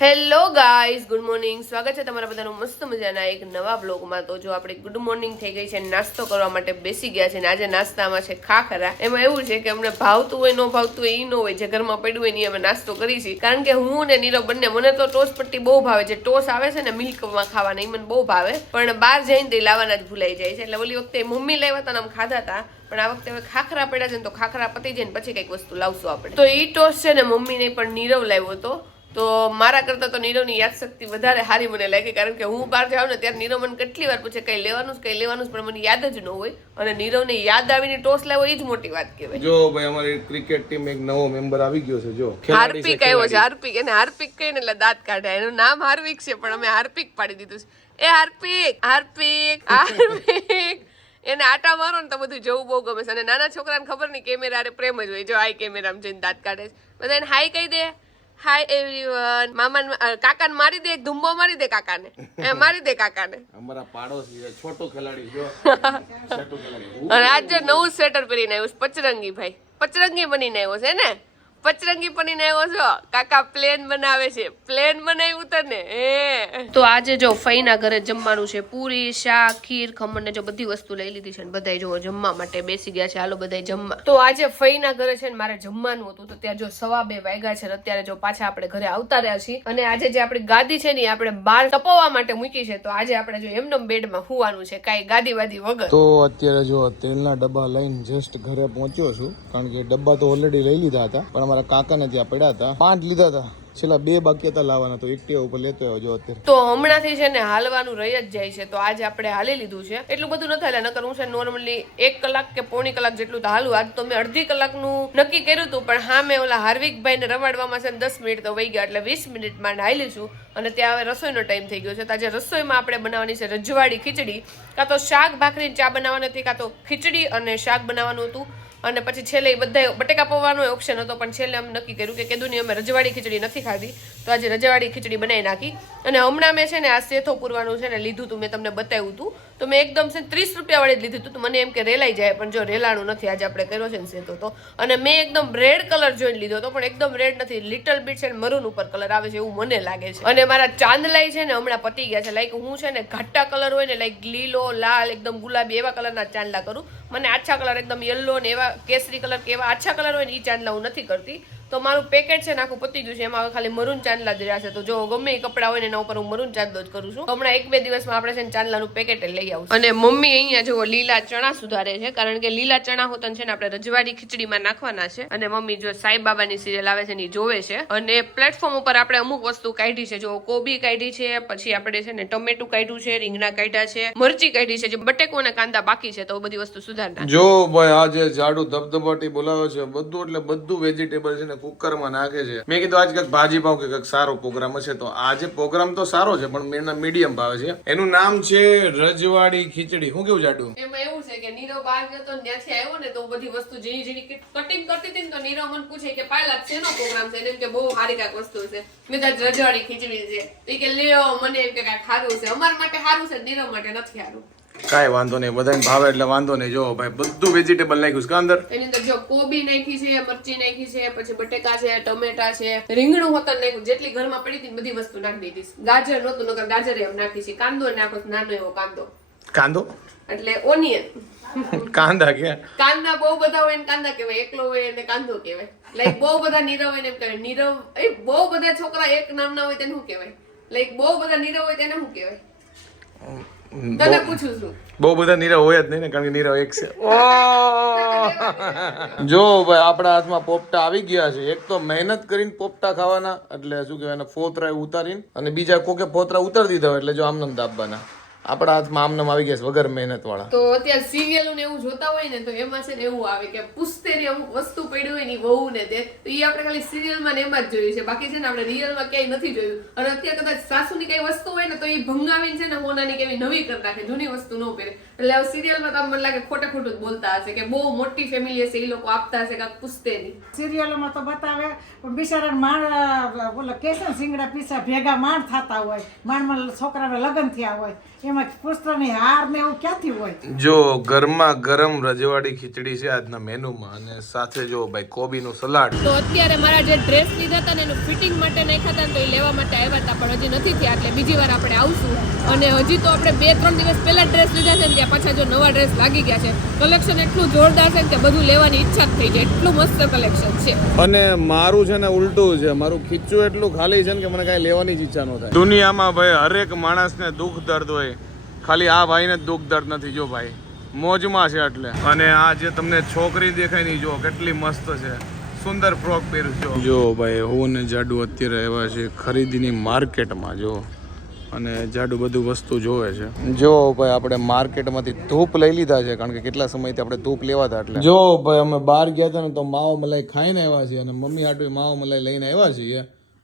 Hello guys, good morning. સ્વાગત છે તમારા બધાનું મસ્ત મજાના એક નવા બ્લોગમાં. તો જો આપણે ગુડ મોર્નિંગ થઈ ગઈ છે, નાસ્તો કરવા માટે બેસી ગયા છે. ને આજે નાસ્તામાં છે ખાખરા. એમાં એવું છે કે અમને ભાવતું હોય ન ભાવતું હોય એ ન હોય, જે ઘરમાં પડ્યું હોય ને અમે નાસ્તો કરી છીએ. કારણ કે હું ને નીરવ બંને, મને તો ટોસ પટ્ટી બહુ ભાવે. જે ટોસ આવે છે ને મિલ્કમાં ખાવાના, એ મને બહુ ભાવે. પણ બહાર જઈને તે લાવવાના જ ભૂલાઈ જાય છે. એટલે ઓલી વખતે મમ્મી લાવ્યા હતા ને આમ ખાધા હતા. પણ આ વખતે હવે ખાખરા પડ્યા છે ને, તો ખાખરા પતી જાય ને પછી કઈક વસ્તુ લાવશું આપણે. તો ઈ ટોસ છે ને મમ્મીને પણ નીરવ લાવ્યો હતો. તો મારા કરતા તો નીરવની યાદશક્તિ વધારે સારી મને લાગી. કારણ કે હું બહાર જાઉં ને ત્યારે નીરવ મને કેટલી વાર પૂછે કઈ લેવાનું પણ મને યાદ જ ન હોય. અને નીરવને યાદ આવીને ટોસ લાવો એ જ મોટી વાત કહેવાય. જો ભાઈ અમારી ક્રિકેટ ટીમ એક નવો મેમ્બર આવી ગયો છે. જો હાર્પિક આવ્યો છે. હાર્પિક, એને હાર્પિક કહીને એટલે દાંત કાઢે. એનું નામ હાર્વિક છે પણ અમે હાર્પિક પાડી દીધું છે. એ હાર્પિક, હાર્પિક, હાર્પિક. એને આટા મારો ને તો બધું જોવું બહુ ગમે છે. અને નાના છોકરાને ખબર નહીં, કેમેરા પ્રેમ જ હોય. જો આ કેમેરામાં જઈને દાંત કાઢે છે. બધા એને હાઈ કહી દે, હાય એવરીવન. મામા કાકાને મારી દે, એક ધુમ્બો મારી દે કાકાને, મારી દે કાકાને. અમારા પાડોશી છે, છોટો ખેલાડી જો. છોટો ખેલાડી. અને આજે નવું સ્વેટર પહેરીને આવ્યો છે, પચરંગી ભાઈ. પચરંગી બનીને આવ્યો છે ને, પચરંગી બનીને આવ્યો છો. કાકા પ્લેન બનાવે છે, પ્લેન બનાવ્યું તને. તો આજે જો ફઈના ઘરે જમવાનું છે. પૂરી, શાક, ખીર, ખમણ ને જો બધી વસ્તુ લઈ લીધી છે. ને બધાય જો જમવા માટે બેસી ગયા છે. હાલો બધાય જમવા. તો આજે ફઈના ઘરે છે ને મારે જમવાનું હતું. તો ત્યાં જો 2:15 વાગ્યા છે. અત્યારે જો પાછા આપણે ઘરે આવતા રહ્યા છીએ. અને આજે જે આપણી ગાદી છે ને આપણે બહાર તપવા માટે મૂકી છે. તો આજે આપણે જો એમનેમ બેડમાં હુવાનું છે, કાંઈ ગાદી વાદી વગર. તો અત્યારે જો તેલના ડબ્બા લઈને જસ્ટ ઘરે પહોંચ્યો છું. કારણ કે ડબ્બા તો ઓલરેડી લઈ લીધા હતા, પણ અમારા કાકાને ત્યાં પડ્યા હતા. 5 લીધા હતા, છેલ્લા 2 બાકી હતા લાવવાના. તો એકટીવા ઉપર લેતો આવ્યો જો અત્યારે. તો હમણાંથી છે ને હાલવાનું રહી જ જાય છે. તો આજે આપણે હાલી લીધું છે. એટલું બધું ન થાય, નકર હું છે નોર્મલી 1 કલાક કે પોણી કલાક જેટલું તો હાલું. આજ તો મેં અડધી કલાકનું નક્કી કર્યું હતું, પણ હા મેં ઓલા હાર્વિકભાઈ ને રવાડવામાં છે ને 10 મિનિટ તો વહી ગયા. એટલે 20 મિનિટમાં હાલી છું. અને ત્યાં હવે રસોઈનો ટાઈમ થઈ ગયો છે. તો આજે રસોઈમાં આપણે બનાવવાની છે રજવાડી ખીચડી. કાં તો શાક ભાખરી ચા બનાવવાની હતી, કાં તો ખીચડી અને શાક બનાવવાનું હતું. અને પછી છેલ્લે બધા બટેકા પૌવાનો ઓપ્શન હતો, પણ છેલ્લે અમે નક્કી કર્યું કે કીધું અમે રજવાડી ખીચડી નથી ખાધી, તો આજે રજવાડી ખીચડી બનાવી નાખી. અને હમણાં મેં છે ને આ સેથો પૂરવાનું છે ને લીધું હતું, મેં તમને બતાવ્યું હતું. તો મેં એકદમ છે 30 રૂપિયા વાળી જ લીધું હતું. મને એમ કે રેલાઈ જાય, પણ જો રેલાણું નથી. આજે આપણે કર્યો છે ને સેથો તો. અને મેં એકદમ રેડ કલર જોઈને લીધો હતો, પણ એકદમ રેડ નથી, લિટલ બીટ છે મરૂન ઉપર કલર આવે છે એવું મને લાગે છે. અને મારા ચાંદલાઈ છે ને હમણાં પતી ગયા છે. લાઈક હું છે ને ઘાટા કલર હોય ને, લાઈક લીલો, લાલ, એકદમ ગુલાબી એવા કલરના ચાંદલા કરું. મને આછા કલર એકદમ યલો ને એવા કેસરી કલર કે એવા આછા કલર હોય ને એ ચાંદલા હું નથી કરતી. તો મારું પેકેટ છે ને આખું પતી ગયું છે. એમાં હવે ખાલી મરૂન ચાંદલા જ રહ્યા છે. તો જો ગમે એ કપડા હોય ને એના ઉપર હું મરૂન ચાંદલો જ કરું છું. તો હમણાં 1-2 દિવસમાં આપણે છે ને ચાંદલાનું પેકેટ લઈ આવું. અને મમ્મી અહીંયા જો લીલા ચણા સુધારે છે, કારણ કે લીલા ચણા હોતન છે ને આપણે રજવાડી ખીચડીમાં નાખવાના છે. અને મમ્મી જો સાઈ બાબાની સિરિયલ આવે છે ને એ જોવે છે. અને પ્લેટફોર્મ ઉપર આપણે અમુક વસ્તુ કાઢી છે. જો કોબી કાઢી છે, પછી આપણે છે ને ટમેટું કાઢ્યું છે, રીંગણા કાઢ્યા છે, મરચી કાઢી છે, જે બટેકો અને કાંદા બાકી છે. તો બધી વસ્તુ સુધારતા જો ભાઈ આજે જાડુ ધબધબાટી બોલાવે છે. બધું એટલે બધું વેજીટેબલ છે ને કુકરમાં નાખે છે. મેં કીધું આજ કંઈક ભાજી પાવ કે કંઈક સારો પ્રોગ્રામ હશે. તો આજે પ્રોગ્રામ તો સારો છે, પણ મેં મીડિયમ ભાવે છે. એનું નામ છે રજવાડી ખીચડી. શું કેવું જાડુ? એમાં એવું છે કે નીરવ બહાર ગયો તો ત્યાંથી આવ્યો ને, તો બધી વસ્તુ ઝીણી ઝીણી કટિંગ કરતી હતી ને, તો નીરવ મને પૂછે કે પાયલા શેનો પ્રોગ્રામ છે? એમ કે બહુ સારી કાંઈક વસ્તુ છે. મેં તો રજવાડી ખીચડી છે. તો કે લ્યો, મને એમ કે કાંઈક સારું છે. અમારા માટે સારું છે, નીરવ માટે નથી સારું. કાંઈ વાંધો નહીં, બધાને ભાવે એટલે વાંધો નહીં. જો ભાઈ બધું વેજીટેબલ નાખ્યું છે અંદર. એની અંદર જો કોબી નાખી છે, મરચી નાખી છે, પછી બટેકા છે, ટમેટા છે, રીંગણું હોતન નાખ્યું. જેટલી ઘરમાં પડી હતી બધી વસ્તુ નાખી દીધી. ગાજર નહોતું, નકર ગાજર એમ નાખી છે. કાંદો નાખો, નાનો એવો કાંદો. કાંદો એટલે ઓનિયન. કાંદા કે કાંદા બહુ બધા હોય ને કાંદા કહેવાય, એકલો હોય એને કાંદો કહેવાય. લાઈક બહુ બધા નીરવ હોય ને એમ કહેવાય નીરવ. એ બહુ બધા છોકરા એક નામના હોય તેને શું કહેવાય? લાઈક બહુ બધા નીરવ હોય તેને શું કહેવાય? તને પૂછું છું. બહુ બધા નીરવ હોય જ નહીં ને, કારણ કે નીરવ એક છે. જો ભાઈ આપણા હાથમાં પોપટા આવી ગયા છે. એક તો મહેનત કરીને પોપટા ખાવાના, એટલે શું કહેવાય, ફોતરા ઉતારીને, અને બીજા કોકે ફોતરા ઉતારી દીધા હોય એટલે જો આમનામ દાબવાના. આપણા હાથમાં આમનામ આવી ગયા છે વગર મહેનત વાળા. તો અત્યારે સિરિયલ ને એવું જોતા હોય ને, તો એમાં છે ને એવું આવે કે પૂછતે ને અમુક વસ્તુ પડી હોય ને વહુ ને તે, તો એ આપણે ખાલી સિરિયલમાં ને એમાં જ જોયું છે. બાકી છે ને આપણે રિયલમાં ક્યાંય નથી જોયું. અને અત્યારે કદાચ સાસુની કઈ વસ્તુ હોય ને, તો એ ભંગાવીને છે ને હોનાની કેવી નવી કરી નાખે, જૂની વસ્તુ ન પહેરે. એટલે હવે સિરિયલમાં તો મને લાગે ખોટે ખોટું જ બોલતા હશે કે બહુ મોટી ફેમિલી હશે, એ લોકો આપતા હશે કાંક પૂછતે નહીં. સિરિયલોમાં તો બતાવે, પણ બિચારા માણ બોલો કે છે ને સિંગડા પીસા ભેગા માણ થતા હોય, માણમાં છોકરાને લગ્ન થયા હોય, એમાં એમાં પુસ્તકની હાર ને એવું ક્યાંથી હોય? જો ગરમા ગરમ રજવાડી ખીચડી છે આજના મેનુમાં, અને સાથે જો ભાઈ કોબીનું સલાડ. તો અત્યારે મારા જે ડ્રેસ લીધા હતા ને એનું ફિટિંગ માટે નાખ્યા હતા ને તો એ લેવા માટે આવ્યા હતા, પણ હજી નથી થયા, એટલે બીજી વાર આપણે આવશું. અને હજી તો આપણે 2-3 દિવસ પહેલા ડ્રેસ લીધા છે ને ત્યાં પાછા જો નવા ડ્રેસ લાગી ગયા છે. કલેક્શન એટલું જોરદાર છે કે બધું લેવાની ઈચ્છા જ થઈ જાય, એટલું મસ્ત કલેક્શન છે. અને મારું છે ને ઉલટું છે, મારું ખીચું એટલું ખાલી છે ને કે મને કાંઈ લેવાની જ ઈચ્છા ન થાય. દુનિયામાં ભાઈ હરેક માણસને દુઃખ દર્દ હોય, ખાલી આ ભાઈને દુઃખ દર્દ નથી. જો ભાઈ મોજમાં છે એટલે. અને આ જે તમને છોકરી દેખાય ની, જો કેટલી મસ્ત છે, સુંદર ફ્રોક પહેર્યું છે. જો ભાઈ હું ને જાડુ અત્યારે આવ્યા છે ખરીદીની માર્કેટમાં. જો અને જાડુ બધું વસ્તુ જોવે છે. જો ભાઈ આપણે માર્કેટમાંથી ધૂપ લઈ લીધા છે, કારણ કે કેટલા સમયથી આપણે ધૂપ લેવા હતા એટલે. જો ભાઈ અમે બહાર ગયા હતા ને તો માવો મલાઈ ખાઈને આવ્યા છીએ, અને મમ્મી હાટુ માવો મલાઈ લઈને આવ્યા છીએ.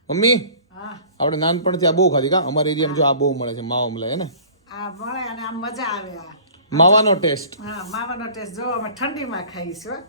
મમ્મી આપણે નાનપણથી આ બહુ ખાધી કા? અમારા એરિયામાં જો આ બહુ મળે છે માવો મલાઈ, હે ને? આ મળે અને આમ મજા આવે. માવાનો ટેસ્ટ. હા, માવાનો ટેસ્ટ જો અમે ઠંડીમાં ખાઈશું.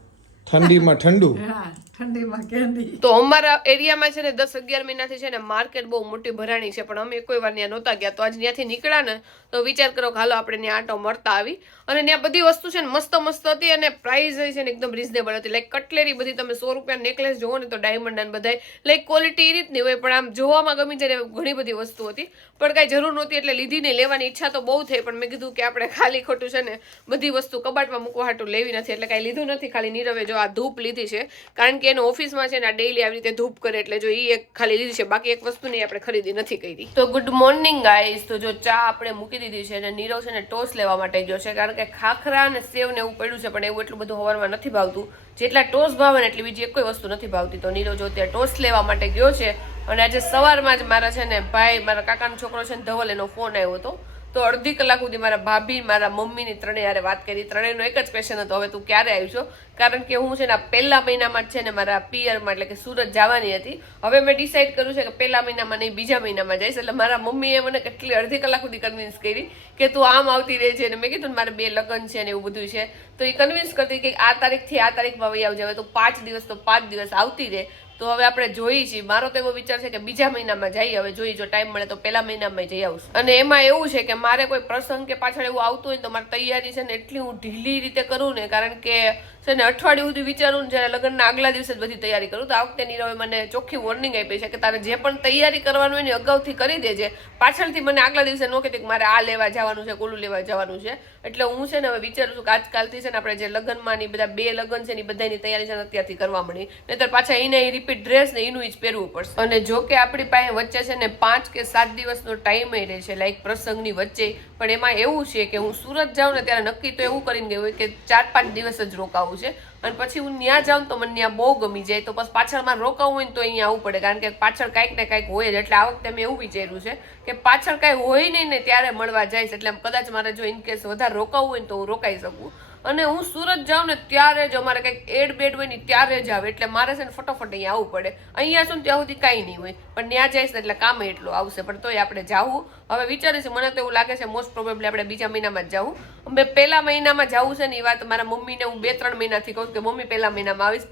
ઠંડીમાં ઠંડુ. હા, ઠંડીમાં કેન્ડી. તો અમારા એરિયામાં છે ને 10-11 મહિનાથી છે ને માર્કેટ બહુ મોટી ભરાણી છે, પણ અમે કોઈ વાર ત્યાં નહોતા ગયા. તો આજ ત્યાંથી નીકળ્યા ને તો વિચાર કરો કે હાલો આપણે ત્યાં આંટો મળતા આવી. અને ત્યાં બધી વસ્તુ છે ને મસ્ત મસ્ત હતી, અને પ્રાઇસ છે ને એકદમ રિઝનેબલ હતી. લાઈક કટલેરી બધી તમે 100 રૂપિયા નેકલેસ જોવો ને તો ડાયમંડ અને બધાય લાઈક ક્વોલિટી એ રીતની હોય, પણ આમ જોવામાં ગમી જાય ઘણી બધી વસ્તુ હતી, પણ કાંઈ જરૂર નહોતી એટલે લીધી નહીં. લેવાની ઈચ્છા તો બહુ થઈ, પણ મેં કીધું કે આપણે ખાલી ખોટું છે ને બધી વસ્તુ કબાટમાં મૂકવા હાટું લેવી નથી, એટલે કાંઈ લીધું નથી. ખાલી નીરવે જો આ ધૂપ લીધી છે, કારણ કે એનો ઓફિસમાં છે ને આ ડેઈલી આવી રીતે ધૂપ કરે, એટલે જો એ એક ખાલી લીધી છે, બાકી એક વસ્તુ નહીં આપણે ખરીદી નથી કરી. તો ગુડ મોર્નિંગ ગાઈઝ. તો જો ચા આપણે મૂકી દીધી છે, અને નીરવ છે ને ટોસ લેવા માટે ગયો છે, કારણ કે ખાખરા અને સેવ ને એવું પડ્યું છે, પણ એવું એટલું બધું હવારમાં નથી ભાવતું. જેટલા ટોસ ભાવે ને એટલી બીજી કોઈ વસ્તુ નથી ભાવતી. તો નીરવ જો ત્યાં ટોસ લેવા માટે ગયો છે. અને આજે સવારમાં જ મારા છે ને ભાઈ, મારા કાકાનો છોકરો છે ને ધવલ, એનો ફોન આવ્યો હતો. તો અડધી કલાક સુધી મારા ભાભી, મારા મમ્મીની ત્રણેય યારે વાત કરી. ત્રણેયનો એક જ ક્વેશ્ચન હતો, હવે તું ક્યારે આવીશો? કારણ કે હું છે ને પહેલા મહિનામાં જ છે ને મારા પિયરમાં એટલે કે સુરત જવાની હતી. હવે મેં ડિસાઈડ કર્યું છે કે પહેલા મહિનામાં નહીં બીજા મહિનામાં જઈશ. એટલે મારા મમ્મીએ મને કેટલી અડધી કલાક સુધી કન્વિન્સ કરી કે તું આમ આવતી રહે છે. અને મેં કીધું મારે 2 લગ્ન છે ને એવું બધું છે, તો એ કન્વિન્સ કરતી કે આ તારીખથી આ તારીખમાં વહી આવજે. હવે તો 5 દિવસ તો 5 દિવસ આવતી રહે. તો હવે આપણે જોઈએ છીએ. મારો તો એવો વિચાર છે કે બીજા મહિનામાં જઈએ. હવે જોઈએ, જો ટાઈમ મળે તો પહેલા મહિનામાં જઈ આવશું. અને એમાં એવું છે કે મારે કોઈ પ્રસંગ કે પાછળ એવું આવતું હોય તો મારી તૈયારી છે ને એટલી હું ઢીલી રીતે કરું ને, કારણ કે છે ને અઠવાડિયું સુધી વિચારું ને જ્યારે લગ્નના આગલા દિવસે જ બધી તૈયારી કરું. તો આ વખતે નીરવે મને ચોખ્ખી વોર્નિંગ આપી છે કે તારે જે પણ તૈયારી કરવાનું હોય ને અગાઉથી કરી દેજે. પાછળથી મને આગલા દિવસે ન કહેતી કે મારે આ લેવા જવાનું છે, કોલું લેવા જવાનું છે. એટલે હું છે ને હવે વિચારું છું કે આજકાલથી છે ને આપણે જે લગ્નમાં ની બધા 2 લગ્ન છે ને બધાની તૈયારી છે ને અત્યારથી કરવા મળી, નહીતર પાછા એને રિપીટ ડ્રેસ ને એનું જ પહેરવું પડશે. અને જો કે આપણી પાસે વચ્ચે છે ને 5 કે 7 દિવસનો ટાઈમ રહે છે લાઈક પ્રસંગની વચ્ચે. પણ એમાં એવું છે કે હું સુરત જાઉં ને ત્યારે નક્કી તો એવું કરીને ગયું હોય કે 4-5 દિવસ જ રોકાવું છે. અને પછી હું ત્યાં જાઉં તો મને ત્યાં બહુ ગમી જાય. તો બસ પાછળમાં રોકાવું હોય ને તો અહીંયા આવવું પડે, કારણ કે પાછળ કાંઈક ને કાંઈક હોય જ. એટલે આ વખતે મેં એવું વિચાર્યું છે કે પાછળ કાંઈ હોય નહીં ને ત્યારે મળવા જઈશ. એટલે કદાચ મારે જો ઇનકેસ વધારે રોકાવું હોય ને તો હું રોકાઈ શકું. અને હું સુરત જાઉં ને ત્યારે જ અમારે કંઈક એડ બેડ હોય ને ત્યારે જ આવે, એટલે મારે છે ને ફટાફટ અહીંયા આવવું પડે. અહીંયા છું ને ત્યાં સુધી કાંઈ નહીં હોય, પણ ત્યાં જઈશ ને એટલે કામ એટલું આવશે. પણ તોય આપણે જાવું હવે વિચારીશું. મને તો એવું લાગે છે મોસ્ટ પ્રોબેબલી આપણે બીજા મહિનામાં જ જાવું. અમે પહેલા મહિનામાં જવું છે ને એ વાત મારા મમ્મીને હું 2-3 મહિનાથી કહું કે મમ્મી પહેલા મહિનામાં આવીશ.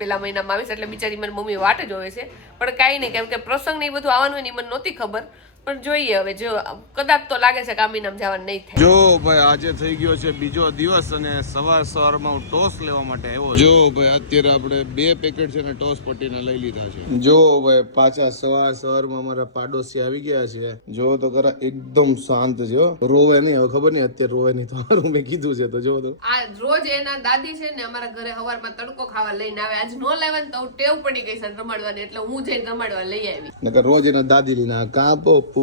એટલે બિચારી મને મમ્મી વાટ જોવે છે, પણ કાંઈ નહીં, કેમ કે પ્રસંગ ને એ બધું આવવાનું હોય ને મને નહોતી ખબર. પણ જોઈએ હવે, જો કદાચ તો લાગે છે કે આ મહિનામાં જવાનું નહીં થાય. જો ભાઈ આજે થઈ ગયો છે બીજો દિવસ, અને સવારમાં હું ટોસ લેવા માટે આવ્યો. જો ભાઈ અત્યારે આપણે 2 પેકેટ છે ને ટોસ પટ્ટીના લઈ લીધા છે. જો ભાઈ પાછા સવારમાં અમારા પાડોશી આવી ગયા છે. જો તો ખરા એકદમ શાંત છે, રોવે નહીં. હવે ખબર નહીં અત્યારે રોવે નહીં તો સારું, મેં કીધું છે તો જો તો. આ રોજ એના દાદી છે ને અમારા ઘરે સવારમાં તડકો ખાવા લઈને આવે. આજ નો લાવે ને તો ટેવ પડી ગઈ છે રમાડવાની, એટલે હું જઈને રમાડવા લઈ આવી. નકર રોજ એના દાદી લઈને કાપો તો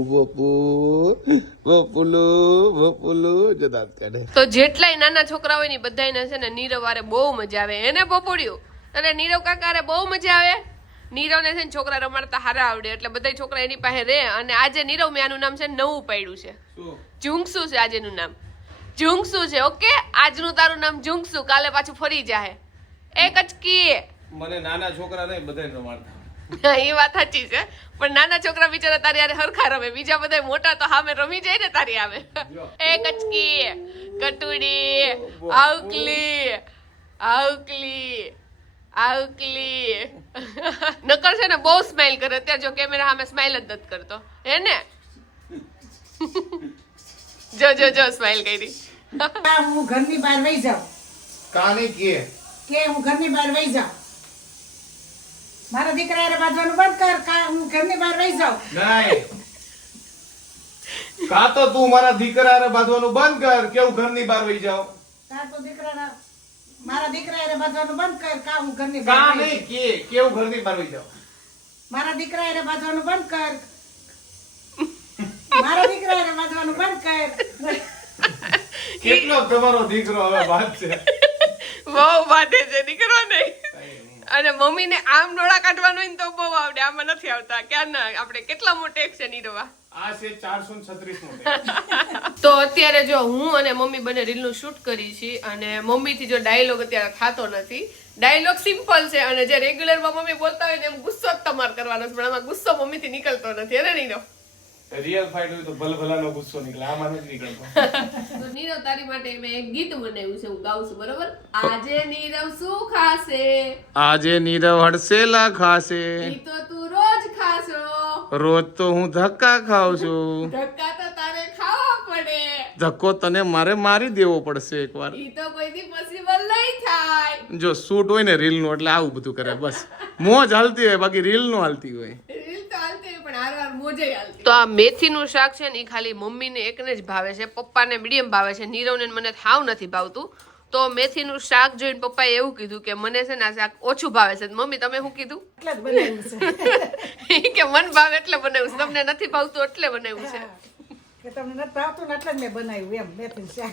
જેટલાય નાના છોકરા હોય ને બધાને છે ને નીરવ વારે બહુ મજા આવે. એને પોપડ્યું અને નીરવ કાકારે બહુ મજા આવે. નીરવને છે ને છોકરા રમાડતા હારા આવડે, એટલે બધા છોકરા એની પાસે રહે. અને આજે નીરવ મેં આનું નામ છે નવું પાડ્યું છે, જુંગસુ છે આજનું નામ. જુંગસુ છે. ઓકે, આજનું તારું નામ જુંગસુ, કાલે પાછું ફરી જાહે. એક જ કી મને નાના છોકરા નહીં બધાને રમાડતા. એ વાત સાચી છે, પણ નાના છોકરા બિચારા તારી યારે હરખા રમે. બીજા બધા મોટા તો સામે રમી જાય ને તારી આવે. એ કચકી, કટુડી, આવકલી, આવકલી, આવકલી. નકર છે ને બહુ સ્માઈલ કરે. અત્યારે જો કેમેરા સામે સ્માઈલ જ નથી કરતો, હે ને? જો સ્માઈલ કરી. હું ઘરની બહાર વહી જાઉં કાને કે કે હું ઘરની બહાર વહી જાઉં મારા દીકરા હારે બાંધવાનું બંધ કર કા હું ઘરની બહાર વહી જાઉં નહીં કા તો તું મારા દીકરા હારે બાંધવાનું બંધ કર કે હું ઘરની બહાર વહી જાઉં કા તો દીકરાના મારા દીકરા હારે બાંધવાનું બંધ કર કા હું ઘરની કા બહાર વહી નહીં કે હું ઘરની બહાર વહી જાઉં જાઉં મારા દીકરા હારે બાંધવાનું બંધ કર મારા દીકરા હારે બાંધવાનું બંધ કર કેટલો તમારો દીકરો હવે વાત છે બહુ વાટે છે દીકરો નહીં. અને મમ્મીને આમ ડોળા કાઢવાનું હોય ને તો બહુ આવડે, આમાં નથી આવતા. ક્યાં ના આપણે કેટલા મોટે એક છે નીરવા. આ છે 436 નો તો અત્યારે જો હું અને મમ્મી બંને રીલનું શૂટ કરી છીએ અને મમ્મીથી જો ડાયલોગ અત્યારે થતો નથી. ડાયલોગ સિમ્પલ છે અને જે રેગ્યુલરમાં મમ્મી બોલતા હોય ને એમ ગુસ્સો જ તમારે કરવાનો છે, પણ આમાં ગુસ્સો મમ્મીથી નીકળતો નથી. અરે નીરવ રિયલ ફાઇટ હોય તો ભલભલાનો ગુસ્સો નીકળે, આમાં નથી નીકળતો. તો નીરવ તારી માટે મેં એક ગીત બનાવ્યું છે, હું ગાઉં છું બરોબર. આજે નીરવ શું ખાશે, આજે નીરવ હડસેલા ખાશે, ઈ તો તું રોજ ખાશો, રોજ તો હું ધક્કા ખાઉં છું, ધક્કા તો તારે ખાવા પડે, ધક્કો તને મારે મારી દેવો પડશે એકવાર. ઈ તો કોઈથી પોસિબલ નહીં થાય. જો શૂટ હોય ને રીલ નું એટલે આવું બધું કરે, બસ મોજ હાલતી હોય, બાકી રીલ નું હાલતી હોય. રીલ તો હાલતી હોય, પણ હાર મોજે હાલતી. તો આ મેથીનું શાક છે ને ઈ ખાલી મમ્મીને એકને જ ભાવે છે, પપ્પાને મીડિયમ ભાવે છે, નીરવને ને મને હાવ નથી ભાવતું. તો મેથીનું શાક જોઈને પપ્પાએ એવું કીધું કે મને છે ને આ શાક ઓછું ભાવે છે. મમ્મી તમે શું કીધું? એટલે જ બનાવ્યું છે ઈ કે મન ભાવે એટલે બનાવ્યું છે, તમને નથી ભાવતું એટલે બનાવ્યું છે. કે તમને નથી ભાવતું ને એટલે જ મેં બનાવ્યું એમ મેથીનું શાક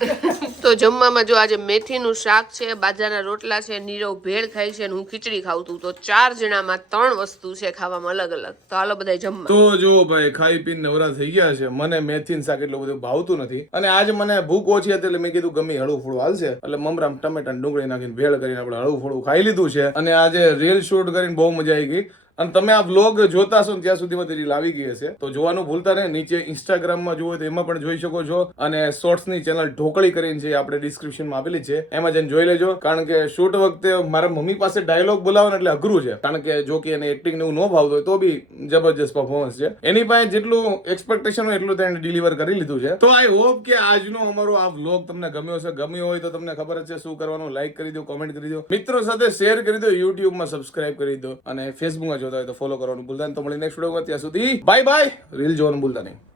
તો જમવામાં જો આજે મેથીનું શાક છે, બાજરાના રોટલા છે, નીરવ ભેળ ખાય છે અને હું ખીચડી ખાઉં છું. તો 4 જણામાં 3 વસ્તુ છે ખાવામાં અલગ અલગ. તો હાલો બધા જમવા. તો જો ભાઈ ખાઈ પીને નવરા થઈ ગયા છે. મને મેથી શાક એટલું બધું ભાવતું નથી અને આજે મને ભૂખ ઓછી હતી એટલે મેં કીધું ગમે હળવું ફળું હાલશે, એટલે મમરામ ટમેટા ડુંગળી નાખીને ભેળ કરીને આપણે હળવું ફળું ખાઈ લીધું છે. અને આજે રીલ શૂટ કરીને બહુ મજા આવી ગઈ. અને તમે આ વ્લોગ જોતા હશો ને ત્યાં સુધીમાં રીલ આવી ગઈ હશે, તો જોવાનું ભૂલતા નહીં. નીચે ઇન્સ્ટાગ્રામમાં જુઓ તો એમાં પણ જોઈ શકો છો, અને શોર્ટ્સની ચેનલ ઢોકળી કરીને છે, આપણે ડિસ્ક્રિપ્શનમાં આપેલી છે, એમાં જઈને જોઈ લેજો. કારણ કે શૂટ વખતે મારા મમ્મી પાસે ડાયલોગ બોલાવવાનો એટલે અઘરું છે, કારણ કે જો કે એને એક્ટિંગ ને એવું ન ભાવતું હોય તો બી જબરજસ્ત પરફોર્મન્સ છે. એની પાસે જેટલું એક્સપેક્ટેશન હોય એટલું તેને ડિલિવર કરી લીધું છે. તો આઈ હોપ કે આજનો અમારો આ વ્લોગ તમને ગમ્યો હશે. ગમ્યો હોય તો તમને ખબર જ છે શું કરવાનું. લાઈક કરી દો, કોમેન્ટ કરી દો, મિત્રો સાથે શેર કરી દો, યુટ્યુબમાં સબસ્ક્રાઇબ કરી દો અને ફેસબુકમાં જોતા હોય તો ફોલો કરવાનું ભૂલતા નહીં. તો મળી નેક્સ્ટ વિડીયોમાં, ત્યાં સુધી બાય બાય. રીલ જોવાનું ભૂલતા નહીં.